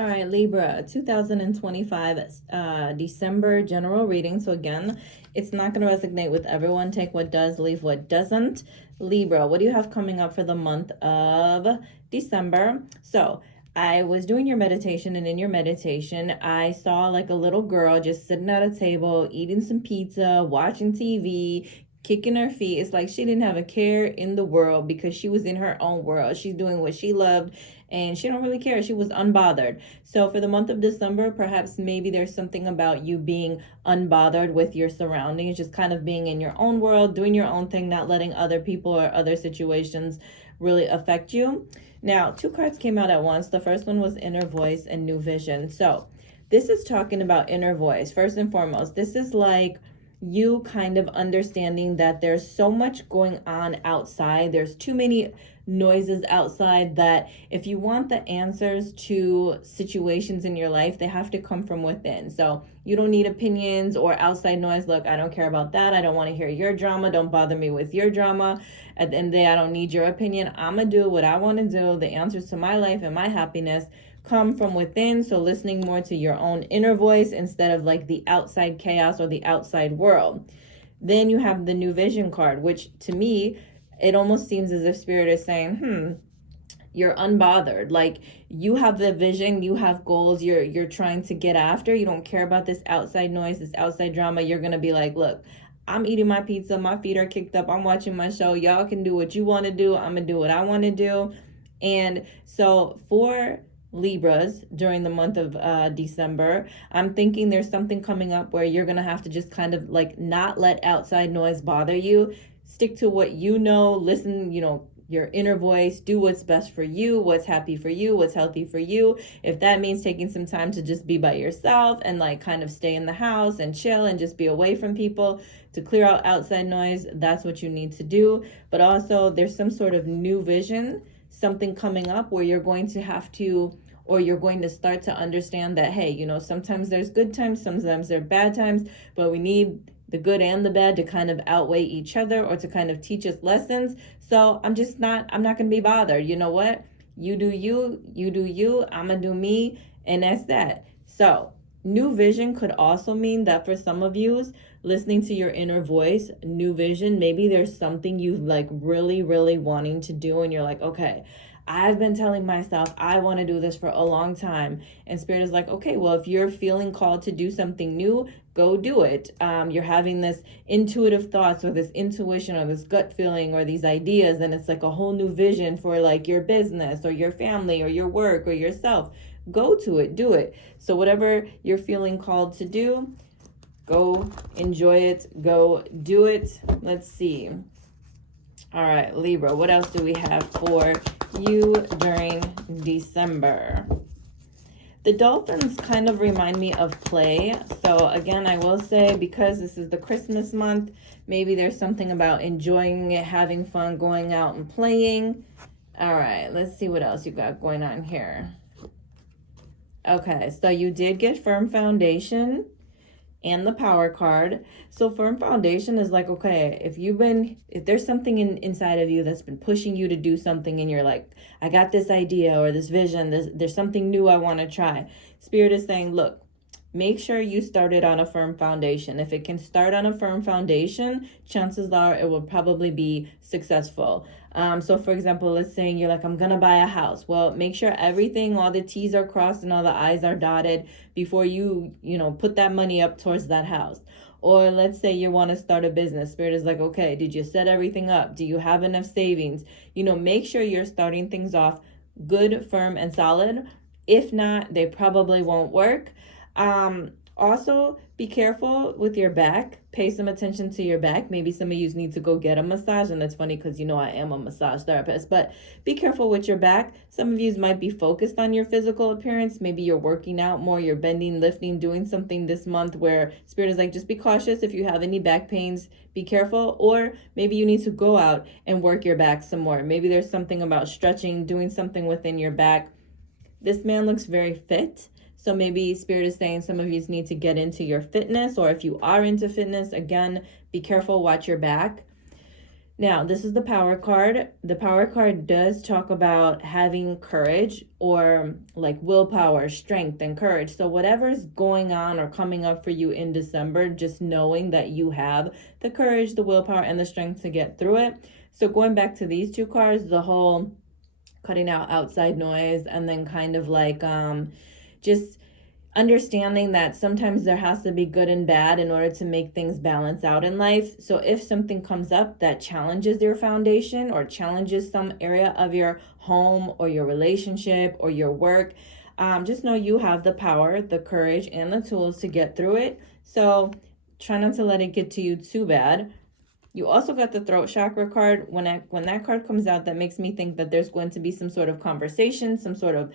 All right, Libra, 2025 December general reading. So again, it's not going to resonate with everyone. Take what does, leave what doesn't. Libra, what do you have coming up for the month of December? So I was doing your meditation, and in your meditation, I saw like a little girl just sitting at a table, eating some pizza, watching TV, kicking her feet. It's like she didn't have a care in the world because she was in her own world. She's doing what she loved and she don't really care. She was unbothered. So for the month of December, perhaps maybe there's something about you being unbothered with your surroundings, just kind of being in your own world, doing your own thing, not letting other people or other situations really affect you. Now, two cards came out at once. The first one was inner voice and new vision. So this is talking about inner voice. First and foremost, this is like you kind of understanding that there's so much going on outside. There's too many noises outside that if you want the answers to situations in your life, they have to come from within. So you don't need opinions or outside noise. Look, I don't care about that. I don't want to hear your drama. Don't bother me with your drama. At the end of the day, I don't need your opinion. I'm going to do what I want to do. The answers to my life and my happiness come from within. So listening more to your own inner voice instead of like the outside chaos or the outside world. Then you have the new vision card, which to me, it almost seems as if spirit is saying, you're unbothered. Like you have the vision, you have goals, you're trying to get after. You don't care about this outside noise, this outside drama. You're going to be like, look, I'm eating my pizza, my feet are kicked up, I'm watching my show. Y'all can do what you want to do. I'm going to do what I want to do. And so for Libras during the month of December, I'm thinking there's something coming up where you're going to have to just kind of like not let outside noise bother you. Stick to what you know, listen, your inner voice, do what's best for you, what's happy for you, what's healthy for you. If that means taking some time to just be by yourself and like kind of stay in the house and chill and just be away from people to clear out outside noise, that's what you need to do. But also there's some sort of new vision, something coming up where you're going to have to, or you're going to start to understand that, hey, sometimes there's good times, sometimes there are bad times, but we need the good and the bad to kind of outweigh each other or to kind of teach us lessons. So I'm not going to be bothered. You know what? You do you, I'm going to do me, and that's that. So new vision could also mean that for some of you, listening to your inner voice, new vision, maybe there's something you like really, really wanting to do and you're like, okay, I've been telling myself I want to do this for a long time. And spirit is like, okay, well, if you're feeling called to do something new, go do it. You're having this intuitive thoughts or this intuition or this gut feeling or these ideas, and it's like a whole new vision for like your business or your family or your work or yourself. Go to it, do it. So whatever you're feeling called to do, go enjoy it, go do it. Let's see. All right, Libra, what else do we have for you during December? The dolphins kind of remind me of play. So again, I will say, because this is the Christmas month, maybe there's something about enjoying it, having fun, going out and playing. All right, let's see what else you got going on here. Okay, so you did get firm foundation and the power card. So firm foundation is like, okay, if there's something inside of you that's been pushing you to do something and you're like, I got this idea or this vision, there's something new I want to try. Spirit is saying, look, make sure you start it on a firm foundation. If it can start on a firm foundation, chances are it will probably be successful. So for example, let's say you're like, I'm going to buy a house. Well, make sure all the T's are crossed and all the I's are dotted before you put that money up towards that house. Or let's say you want to start a business. Spirit is like, okay, did you set everything up? Do you have enough savings? Make sure you're starting things off good, firm, and solid. If not, they probably won't work. Also, be careful with your back. Pay some attention to your back. Maybe some of you need to go get a massage. And that's funny because I am a massage therapist. But be careful with your back. Some of you might be focused on your physical appearance. Maybe you're working out more. You're bending, lifting, doing something this month where spirit is like, just be cautious. If you have any back pains, be careful. Or maybe you need to go out and work your back some more. Maybe there's something about stretching, doing something within your back. This man looks very fit. So maybe spirit is saying some of you need to get into your fitness, or if you are into fitness, again, be careful, watch your back. Now, this is the power card. The power card does talk about having courage, or like willpower, strength, and courage. So whatever's going on or coming up for you in December, just knowing that you have the courage, the willpower, and the strength to get through it. So going back to these two cards, the whole cutting out outside noise, and then kind of like just understanding that sometimes there has to be good and bad in order to make things balance out in life. So if something comes up that challenges your foundation or challenges some area of your home or your relationship or your work, just know you have the power, the courage, and the tools to get through it. So try not to let it get to you too bad. You also got the throat chakra card. When that card comes out, that makes me think that there's going to be some sort of conversation, some sort of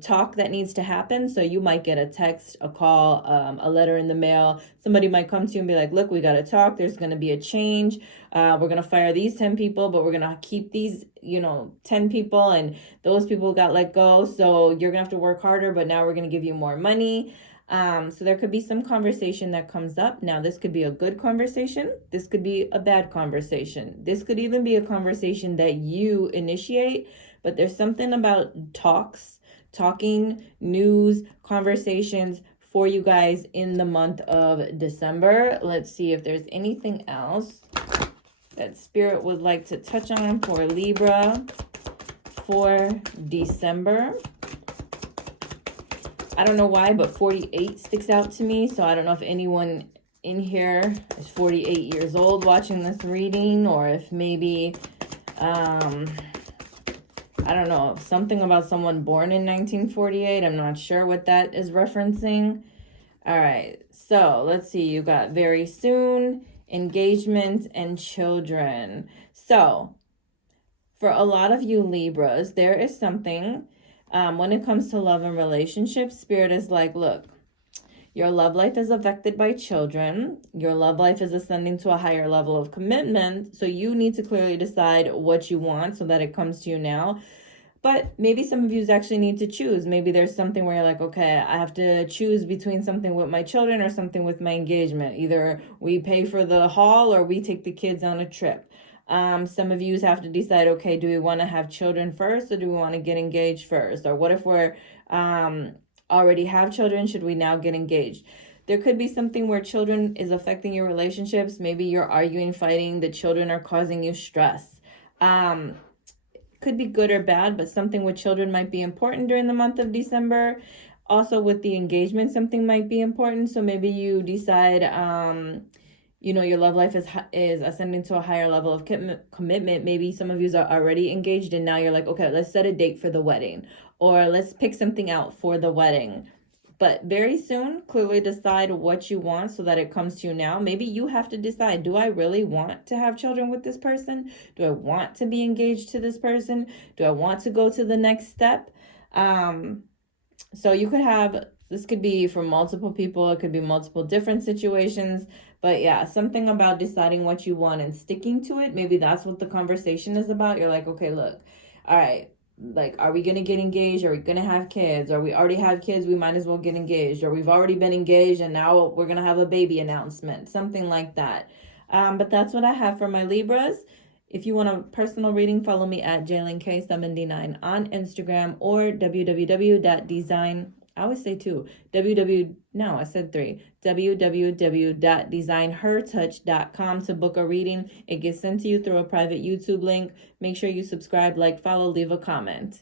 talk that needs to happen. So you might get a text, a call, a letter in the mail. Somebody might come to you and be like, look, we got to talk. There's going to be a change. We're going to fire these 10 people, but we're going to keep these, 10 people, and those people got let go. So you're going to have to work harder, but now we're going to give you more money. So there could be some conversation that comes up. Now, this could be a good conversation. This could be a bad conversation. This could even be a conversation that you initiate, but there's something about talking, news, conversations for you guys in the month of December. Let's see if there's anything else that Spirit would like to touch on for Libra for December. I don't know why, but 48 sticks out to me. So I don't know if anyone in here is 48 years old watching this reading, or if maybe, I don't know, something about someone born in 1948. I'm not sure what that is referencing. All right, so let's see. You got very soon, engagement, and children. So for a lot of you Libras, there is something when it comes to love and relationships. Spirit is like, look, your love life is affected by children. Your love life is ascending to a higher level of commitment. So you need to clearly decide what you want so that it comes to you now. But maybe some of you actually need to choose. Maybe there's something where you're like, okay, I have to choose between something with my children or something with my engagement. Either we pay for the hall or we take the kids on a trip. Some of you have to decide, okay, do we want to have children first, or do we want to get engaged first? Or what if we're already have children? Should we now get engaged? There could be something where children is affecting your relationships. Maybe you're arguing, fighting. The children are causing you stress. Could be good or bad, but something with children might be important during the month of December. Also with the engagement, something might be important. So maybe you decide, your love life is ascending to a higher level of commitment. Maybe some of you are already engaged, and now you're like, okay, let's set a date for the wedding, or let's pick something out for the wedding. But very soon, clearly decide what you want so that it comes to you now. Maybe you have to decide, do I really want to have children with this person? Do I want to be engaged to this person? Do I want to go to the next step? So you could have, this could be for multiple people. It could be multiple different situations. But yeah, something about deciding what you want and sticking to it. Maybe that's what the conversation is about. You're like, okay, look, all right. Like, are we going to get engaged? Are we going to have kids? Or we already have kids, we might as well get engaged. Or we've already been engaged and now we're going to have a baby announcement. Something like that. But that's what I have for my Libras. If you want a personal reading, follow me at JaylinK79 on Instagram, or www.design. I always say two. No, I said three. www.designhertouch.com to book a reading. It gets sent to you through a private YouTube link. Make sure you subscribe, like, follow, leave a comment.